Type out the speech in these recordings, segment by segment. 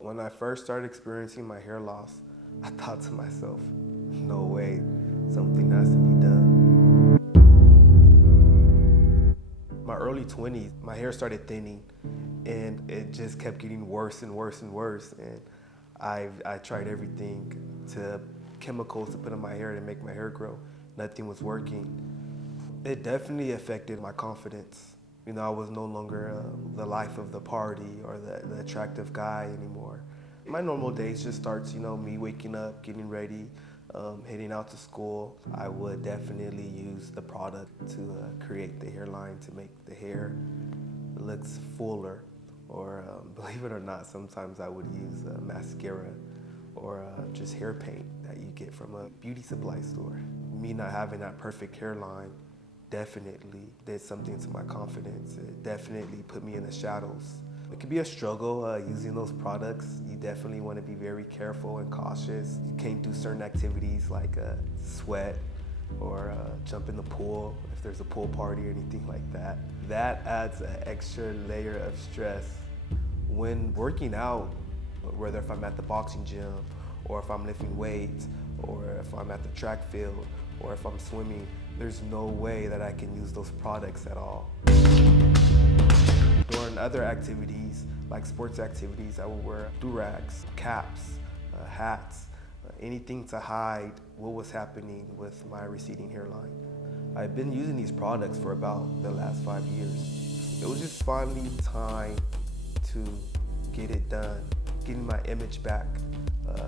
When I first started experiencing my hair loss, I thought to myself, no way, something has to be done. My early 20s, my hair started thinning and it just kept getting worse and worse and worse. And I tried everything chemicals to put in my hair to make my hair grow. Nothing was working. It definitely affected my confidence. You know, I was no longer the life of the party or the attractive guy anymore. My normal days just starts, me waking up, getting ready, heading out to school. I would definitely use the product to create the hairline to make the hair looks fuller. Or believe it or not, sometimes I would use mascara or just hair paint that you get from a beauty supply store. Me not having that perfect hairline definitely did something to my confidence. It definitely put me in the shadows. It could be a struggle using those products. You definitely want to be very careful and cautious. You can't do certain activities like sweat or jump in the pool if there's a pool party or anything like that. That adds an extra layer of stress. When working out, whether if I'm at the boxing gym or if I'm lifting weights or if I'm at the track field or if I'm swimming, there's no way that I can use those products at all. During other activities, like sports activities, I will wear do-rags, caps, hats, anything to hide what was happening with my receding hairline. I've been using these products for about the last 5 years. It was just finally time to get it done, getting my image back,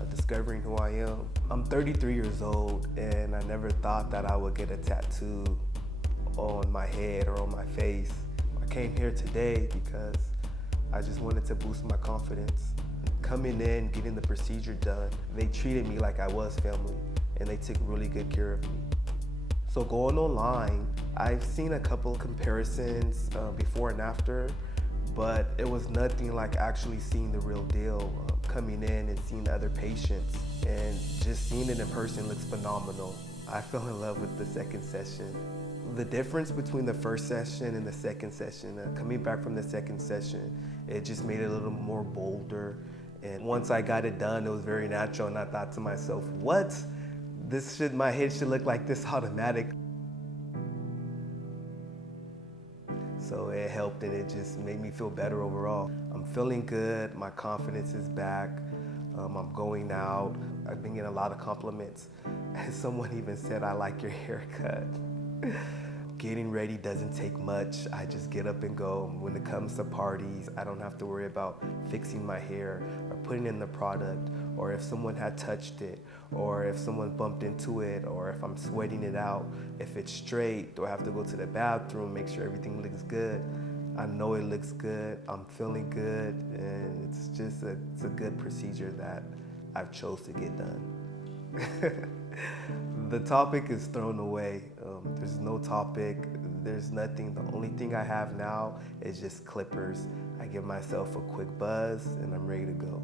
discovering who I am. I'm 33 years old and I never thought that I would get a tattoo on my head or on my face. I came here today because I just wanted to boost my confidence. Coming in, getting the procedure done, they treated me like I was family and they took really good care of me. So going online, I've seen a couple comparisons before and after, but it was nothing like actually seeing the real deal. Coming in and seeing other patients and just seeing it in person looks phenomenal. I fell in love with the second session. The difference between the first session and the second session, coming back from the second session, it just made it a little more bolder. And once I got it done, it was very natural and I thought to myself, what? My head should look like this automatic. So it helped and it just made me feel better overall. I'm feeling good, my confidence is back, I'm going out. I've been getting a lot of compliments. And someone even said, I like your haircut. Getting ready doesn't take much. I just get up and go. When it comes to parties, I don't have to worry about fixing my hair or putting in the product, or if someone had touched it, or if someone bumped into it, or if I'm sweating it out. If it's straight, do I have to go to the bathroom, make sure everything looks good? I know it looks good, I'm feeling good, and it's a good procedure that I've chose to get done. The topic is thrown away. There's no topic, there's nothing. The only thing I have now is just clippers. I give myself a quick buzz and I'm ready to go.